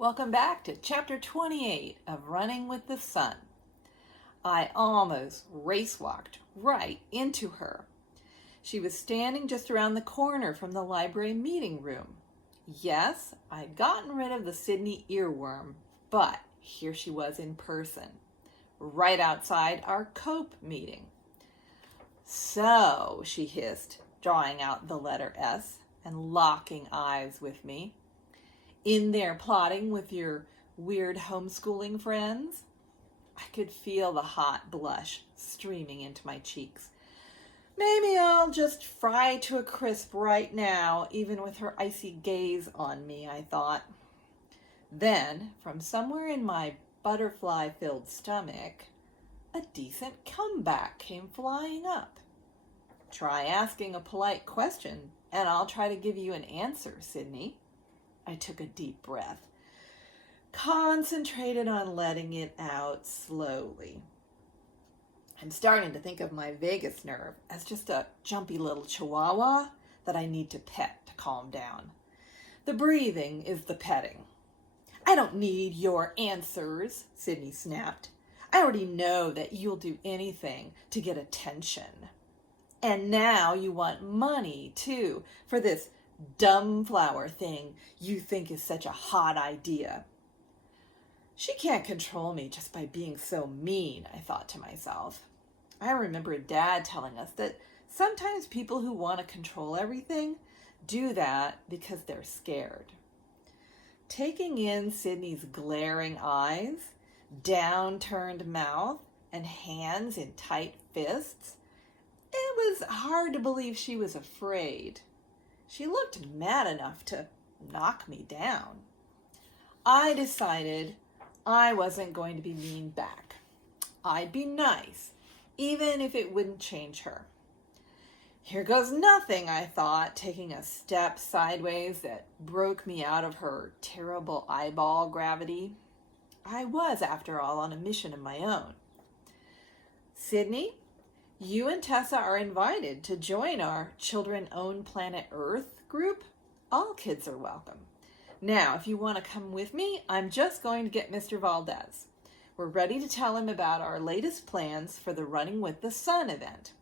Welcome back to Chapter 28 of Running with the Sun. I almost race-walked right into her. She was standing just around the corner from the library meeting room. Yes, I'd gotten rid of the Sydney earworm, but here she was in person, right outside our COPE meeting. "So," she hissed, drawing out the letter S and locking eyes with me. "In there plotting with your weird homeschooling friends?" I could feel the hot blush streaming into my cheeks. Maybe I'll just fry to a crisp right now, even with her icy gaze on me, I thought. Then, from somewhere in my butterfly-filled stomach, a decent comeback came flying up. "Try asking a polite question, and I'll try to give you an answer, Sydney." I took a deep breath, concentrated on letting it out slowly. I'm starting to think of my vagus nerve as just a jumpy little chihuahua that I need to pet to calm down. The breathing is the petting. "I don't need your answers," Sydney snapped. "I already know that you'll do anything to get attention. And now you want money, too, for this dumb flower thing you think is such a hot idea." She can't control me just by being so mean, I thought to myself. I remember Dad telling us that sometimes people who want to control everything do that because they're scared. Taking in Sydney's glaring eyes, down-turned mouth, and hands in tight fists, it was hard to believe she was afraid. She looked mad enough to knock me down. I decided I wasn't going to be mean back. I'd be nice, even if it wouldn't change her. Here goes nothing, I thought, taking a step sideways that broke me out of her terrible eyeball gravity. I was, after all, on a mission of my own. "Sydney, you and Tessa are invited to join our Children Own Planet Earth group. All kids are welcome. Now, if you want to come with me, I'm just going to get Mr. Valdez. We're ready to tell him about our latest plans for the Running with the Sun event."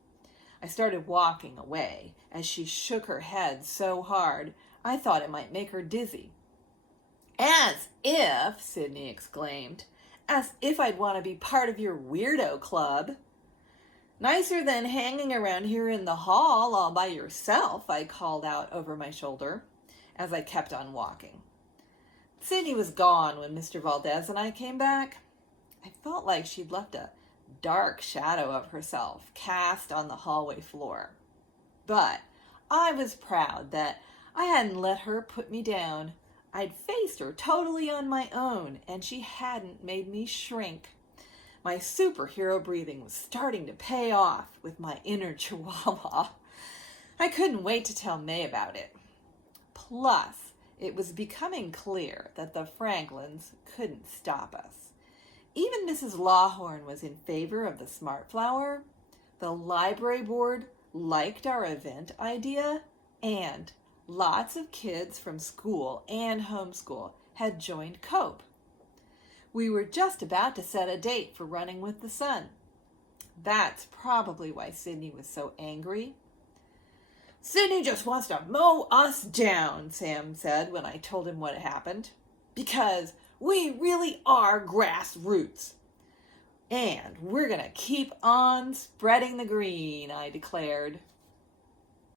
I started walking away as she shook her head so hard I thought it might make her dizzy. "As if," Sydney exclaimed, "as if I'd want to be part of your weirdo club." "Nicer than hanging around here in the hall all by yourself," I called out over my shoulder as I kept on walking. Sydney was gone when Mr. Valdez and I came back. I felt like she'd left a dark shadow of herself cast on the hallway floor. But I was proud that I hadn't let her put me down. I'd faced her totally on my own, and she hadn't made me shrink. My superhero breathing was starting to pay off with my inner chihuahua. I couldn't wait to tell May about it. Plus, it was becoming clear that the Franklins couldn't stop us. Even Mrs. Lawhorn was in favor of the Smart Flower. The library board liked our event idea, and lots of kids from school and homeschool had joined COPE. We were just about to set a date for Running with the Sun. That's probably why Sydney was so angry. "Sydney just wants to mow us down," Sam said when I told him what had happened. "Because we really are grassroots. And we're going to keep on spreading the green," I declared.